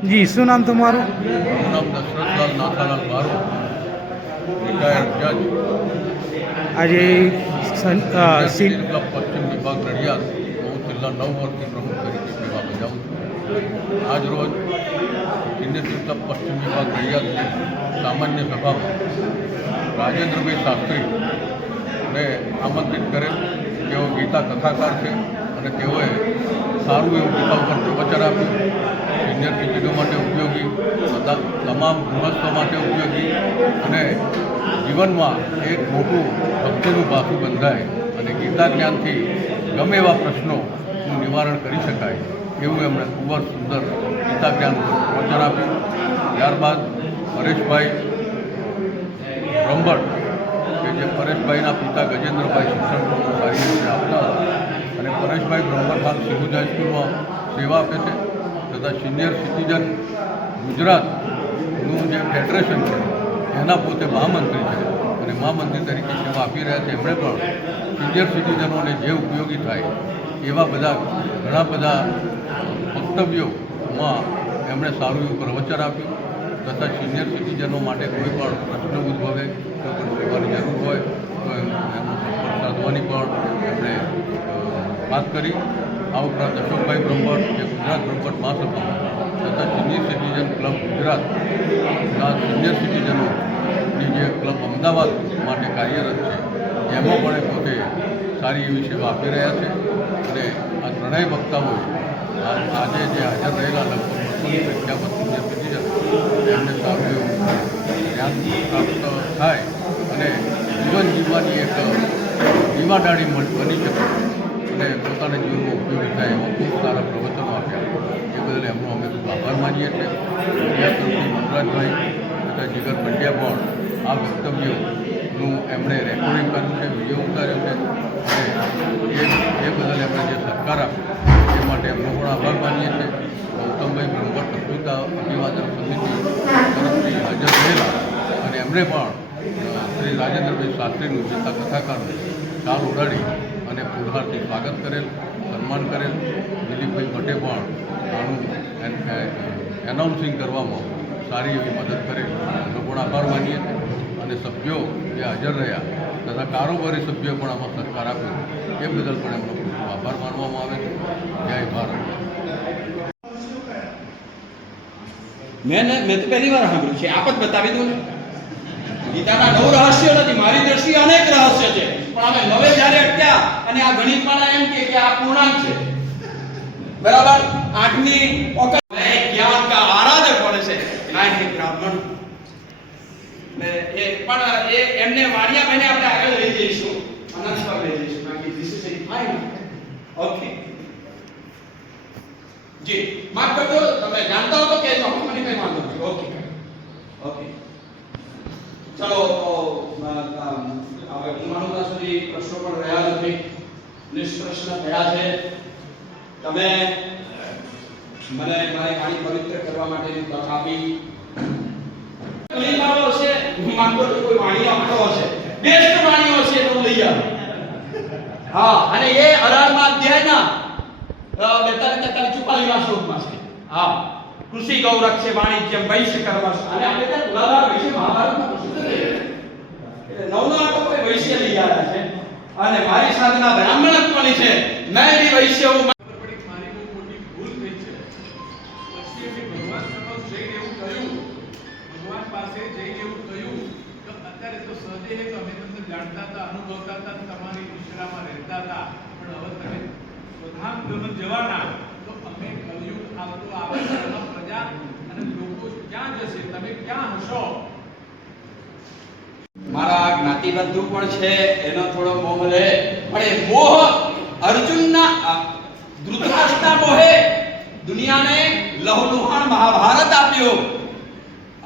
જી, શું નામ તમારું? મારું નામ દશરથલાલ નાથાલાલ બારો, રિટાયર્ડ જજ, આજે સિટી ક્લબ પશ્ચિમ વિભાગ નડિયાદ. હું છેલ્લા 9 વર્ષથી પ્રમુખ તરીકે સેવા બજાવું છું. આજ રોજ સિનિયર સિટી ક્લબ પશ્ચિમ વિભાગ નડિયાદની સામાન્ય સભામાં રાજેન્દ્રભાઈ શાસ્ત્રીને આમંત્રિત કરેલ. તેઓ ગીતા કથાકાર છે અને તેઓએ સારું એવું ગીતા ઉપર પ્રવચન આપ્યું. સિનિયર સિટીઝનો માટે ઉપયોગી, તમામ ગૃહસ્થો માટે ઉપયોગી અને જીવનમાં એક મોટું ભક્તિનું પાસું બંધાય અને ગીતા જ્ઞાનથી ગમે એવા પ્રશ્નોનું નિવારણ કરી શકાય એવું એમણે ખૂબ જ સુંદર ગીતા જ્ઞાન પ્રવચન આપ્યું. ત્યારબાદ પરેશભાઈ બ્રહ્મભટ્ટ કે જે પરેશભાઈના પિતા ગજેન્દ્રભાઈ શિક્ષણ સારી રીતે આપતા હતા અને પરેશભાઈ બ્રહ્મભટ્ટ હાલ સિહુજ હાઈસ્કૂલમાં સેવા આપે છે તથા સિનિયર સિટીઝન ગુજરાતનું જે ફેડરેશન છે એના પોતે મહામંત્રી છે અને મહામંત્રી તરીકે સેવા આપી રહ્યા છે. એમણે પણ સિનિયર સિટીઝનોને જે ઉપયોગી થાય એવા ઘણા બધા વક્તવ્યોમાં એમણે સારું એવું પ્રવચન આપ્યું તથા સિનિયર સિટીઝનો માટે કોઈ પણ પ્રશ્ન ઉદ્ભવે, કોઈ પણ સેવાની જરૂર હોય તો એમનો સંપર્ક સાધવાની પણ એમણે વાત કરી. આ ઉપરાંત અશોકભાઈ બ્રહ્મભટ્ટ જે ગુજરાત બ્રહ્મભટ્ટ મહાસભામાં તથા સિનિયર સિટીઝન ક્લબ ગુજરાતના સિનિયર સિટીઝનોની જે ક્લબ અમદાવાદ માટે કાર્યરત છે એમાં પણ એ પોતે સારી એવી સેવા આપી રહ્યા છે અને આ ત્રણેય વક્તાઓએ આજે જે હાજર રહેલા લગભગ 251 સિનિયર સિટીઝન એમને સારું એવું જ્ઞાન પ્રાપ્ત થાય અને જીવન જીવવાની એક જીવાડાળી બની શકે અને પોતાના જીવનમાં ઉપયોગી થાય એવા ખૂબ સારા પ્રવચનો આપ્યા. એ બદલ એમનો અમે ખૂબ આભાર માનીએ છીએ. મીડિયા તરફથી મનરાજભાઈ તથા જીગર પંડ્યા પણ આ વક્તવ્યોનું એમણે રેકોર્ડિંગ કર્યું છે, વિડીયો ઉતાર્યો છે અને એ બદલ એમણે જે સહકાર આપ્યો એ માટે એમનો પણ આભાર માનીએ છીએ. ગૌતમભાઈ બ્રહ્મભટ્ટ અસ્મિતા અભિવાદન સમિતિ તરફથી હાજર રહેલા અને એમણે પણ શ્રી રાજેન્દ્રભાઈ શાસ્ત્રીનું ગીતા કથાકારનું શાલ ઉડાડી અને ફૂલહારથી સ્વાગત કરેલ, સન્માન કરેલ. દિલીપભાઈ ભટ્ટે પણ આનું એનાઉન્સિંગ કરવામાં સારી એવી મદદ કરેલ. એમનો પણ આભાર માનીએ અને સભ્યો જે હાજર રહ્યા તથા કારોબારી સભ્યોએ પણ આમાં સહકાર આપ્યો એ બદલ પણ એમનો ખૂબ આભાર માનવામાં આવે છે. જય ભારત. મેં તો પહેલી વાર સાંભળ્યું છે. આપ જ બતાવી દો ને. ગીતાના 9 રહસ્યો નથી, મારી દ્રષ્ટિએ અનેક રહસ્ય છે, પણ અમે નવે જ્યારે અટક્યા અને આ ગણિતવાળા એમ કે આ પૂર્ણાંક છે, બરાબર, 8મી વખત જ્ઞાન કા આરાધક પડે છે નાહી બ્રાહ્મણ ને એ પણ એ એમને વાણિયાભાઈને આપણે આગળ લઈ જઈશું, અનંત પર લઈ જઈશું. બાકી ધીસ ઇઝ ફાઇન. ઓકે જી, માફ કરજો, તમે જાણતા હો તો કહેજો, મને કઈ વાંધો નથી. ઓકે ઓકે, ચલો. તો હવે ઉમાણું સુધી પ્રશ્નો પણ રહ્યા નથી, નિષ્પ્રશ્ન થયા છે. તમે મને મારી વાણી પવિત્ર કરવા માટેની તક આપી. ઘણી વારો છે, હું માનતો છું કોઈ વાણી આપતો હશે, બેસ્ટ વાણીઓ છે તો લઈ આવો. હા, અને એ 18મા અધ્યાયના 43-44 શ્લોકમાં છે. હા, કૃષિ ગૌરક્ષ છે વાણિજ્યમ વૈશ્ય કર્મસ. અને આપણે ત્યાં તુલાધાર વિશે મહાભારતમાં પ્રસિદ્ધ છે. એટલે નવનો આટો કોઈ વૈશ્ય લઈ આવ્યા છે અને મારી સાધના બ્રાહ્મણત્વની છે. મેં બી વૈશ્ય હું. મારી બહુ મોટી ભૂલ થઈ છે. પછી મેં ભગવાન સમક્ષ જઈને એવું કહ્યું, ભગવાન પાસે જઈને એવું કહ્યું કે અત્યારે તો સહજે તો અમે તમને જાણતા હતા, અનુભવતા હતા, તમારી નિશ્રામાં રહેતા હતા, પણ હવે તમે પ્રધાન ગમન જવાના તો અમે કલયુગ આવતો આવવાના પ્રજા અને લોકો ક્યાં જશે, તમે ક્યાં હશો? મારા જ્ઞાતિ બંધુ પણ છે, એનો થોડો મોહ રહે, પણ એ મોહ અર્જુનના ધૃતરાષ્ટ્રના મોહે દુનિયાને લહુલુહાણ મહાભારત આપ્યો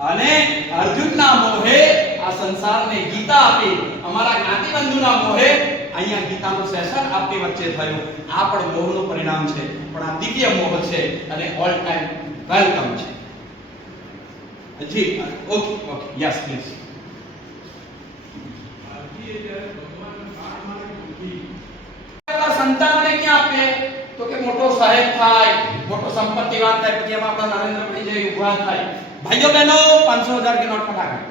અને અર્જુનના મોહે આ સંસારને ગીતા આપી. અમારા જ્ઞાતિ બંધુના મોહે અહીંયા ગીતાનું સેશન આપની વચ્ચે થયું. આ પણ મોહનું પરિણામ છે, પણ આ દિવ્ય મોહ છે અને ઓલ ટાઈમ વેલકમ છે. જી ઓકે ઓકે યસ પ્લીઝ. સંતાનને ક્યાં આપે તો કે મોટો સાહેબ થાય, મોટો સંપત્તિવાન થાય પછી એમાં આપણા નરેન્દ્રભાઈ જે ઉભા થાય ભાઈઓ બહેનો 500,000 की નોટ ફટાકા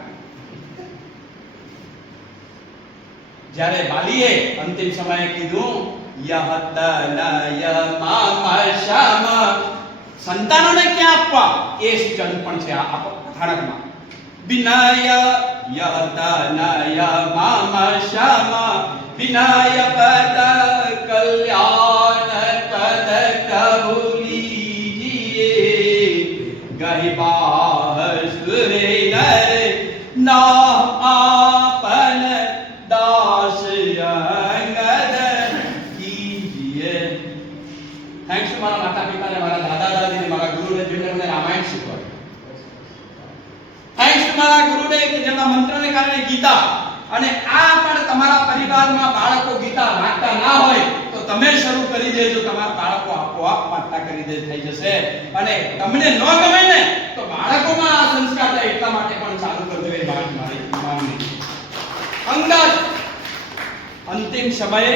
જ્યારે બાલીએ અંતિમ સમયે કીધું યહ તનય મમ શમ સંતાનોને ક્યાં આપવા એ સૂચન પણ છે આ કથાનકમાં વિનય યહ તનય મમ શમ વિનય પદ કલ્યાણ પદ કબૂલીજીએ ગહિબા સુરે નર ના આપન દાસ અંગદ કીજીએ થેન્ક્સ ટુ મારા માતા પિતાને મારા દાદા દાદીને મારા ગુરુને જેમણે મને રામાયણ શીખવાડી થેન્ક્સ ટુ મારા ગુરુને કે જેમના મંત્રને કારણે ગીતા અને આ પણ તમારા પરિવારમાં બાળકો ગીતા વાંચતા ના હોય તો તમે શરૂ કરી દેજો તમારા બાળકો આપોઆપ વાંચતા કરી દે થઈ જશે અને તમને ન ગમે ને તો બાળકોમાં આ સંસ્કાર થાય એટલા માટે પણ ચાલુ કરજો એ મારી માંગણી અંગદ અંતિમ સમયે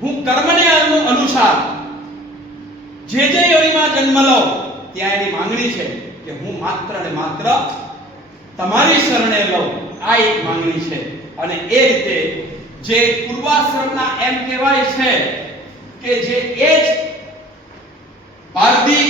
હું કર્મને અનુસાર જે યોનિમાં જન્મ લઉં ત્યાં એની માંગણી છે કે હું માત્ર ને માત્ર તમારી શરણે લઉં આ એક માંગણી છે અને એ રીતે જે પૂર્વાશ્રમના એમ કહેવાય છે કે જે એ જ ભારતી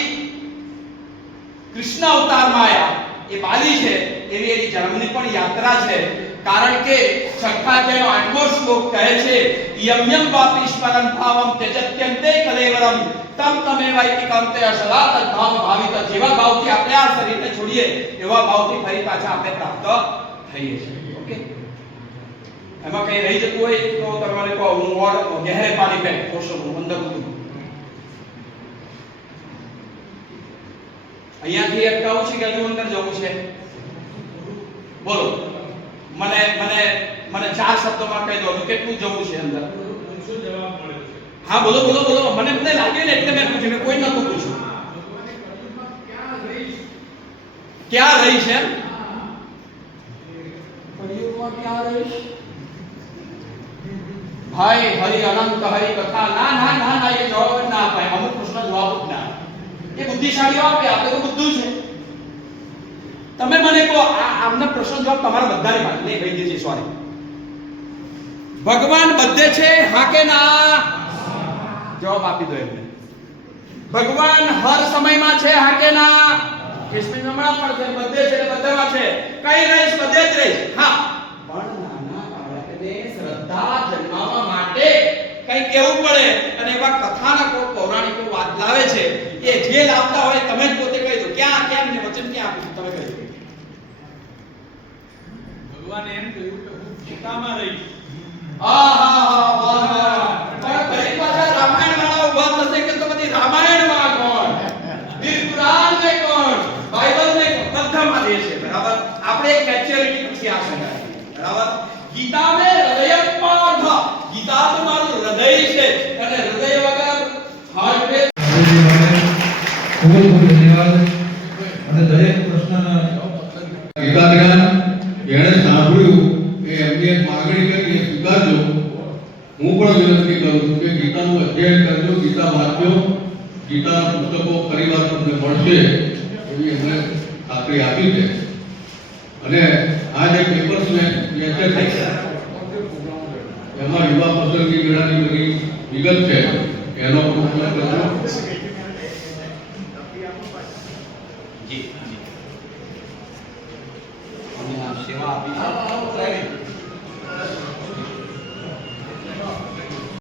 કૃષ્ણ અવતારમાં આયા એ બાલી છે એવી એની જન્મની પણ યાત્રા છે કારણ કે છઠ્ઠા અધ્યાયનો 8મો શ્લોક કહે છે યમ યમ વાપીશ્વરં ભાવમ ત્યજત્યંતે કલેવરમ તમ તમેવાઇતિ કાંતે સદા તદ્ભાવ ભાવિત જેવા ભાવથી આપણે આ શરીરને છોડીએ એવા ભાવથી ફરી પાછા આપણે પ્રાપ્ત થઈએ છીએ ઓકે એમાં કઈ રહી જતું હોય તો તમારે કહો હું ઓર ગહેરે પાણી પે કોશો અંદર ઉતરું અહીંયાથી અટકાવું છે કે હજુ અંદર જવું છે બોલો મને મને મને 4 શબ્દોમાં કહી દો કેટલું જવું છે અંદર શું જવાબ મળે છે હા બોલો બોલો બોલો મને લાગ્યું ને એટલે મેં પૂછ્યું કોઈ નતું પૂછ્યું ભગવાને કલ્યુગમાં ક્યાં રહી છે કળિયુગમાં ક્યાં રહી ભાઈ હરિ અનંત હરિ કથા ના ના ના ના એ જવાબ જ ના અપાય અમુક પ્રશ્ન જવાબ જ ના એ બુદ્ધિશાળીઓ આપે આપણે તો બુદ્ધુ છે તમે મને કહો આમના પ્રશ્ન જવાબ તમારા બધાને માટે નહીં કહી દીધી સોરી ભગવાન બધે છે હા કે ના જવાબ આપી દો એમને ભગવાન હર સમયમાં છે હા કે ના કેસમી નમણા પણ છે બધે છે બધામાં છે કઈ રહીશ બધે જ રહીશ હા પણ નાના બાળકને શ્રદ્ધા જન્માવવા માટે કઈ કેવું પડે અને એવા કથાનકો પૌરાણિકો વાત લાવે છે એ જે લાવતા હોય તમે જ પોતે કહી દો ક્યાં કેમ ને વચન ક્યાં આપ્યું તમે કહી દો ભગવાને એમ કહ્યું કે હું ગીતામાં રહીશ પણ ફરી પાછા રામાયણ વાળા ઉભા થશે કે તો પછી રામાયણમાં કોણ વીર પુરાણ ને કોણ બાઇબલ ને બધામાં દે છે બરાબર આપણે એક મેચ્યોરિટી પછી આ શકાય બરાબર ગીતા મે હૃદય પાઠ ગીતા તો મારું હૃદય છે અને હૃદય વગર હાર્ટ પે ખૂબ ખૂબ ધન્યવાદ અને દરેક પ્રશ્નના ગીતા જ્ઞાન જેણે સાંભળ્યું એ એમની એક માગણી કરી એ સ્વીકારજો હું પણ વિનંતી કરું છું કે ગીતાનું અધ્યયન કરજો ગીતા વાંચજો ગીતાના પુસ્તકો ફરીવાર તમને મળશે એવી એમણે ખાતરી આપી છે અને આ જે પેપર્સ વેચે છે એમાં યુવા પસંદગી મેળાની બધી વિગત છે એનો ઉપયોગ કરજો જી અમે આ સેવા આપી છે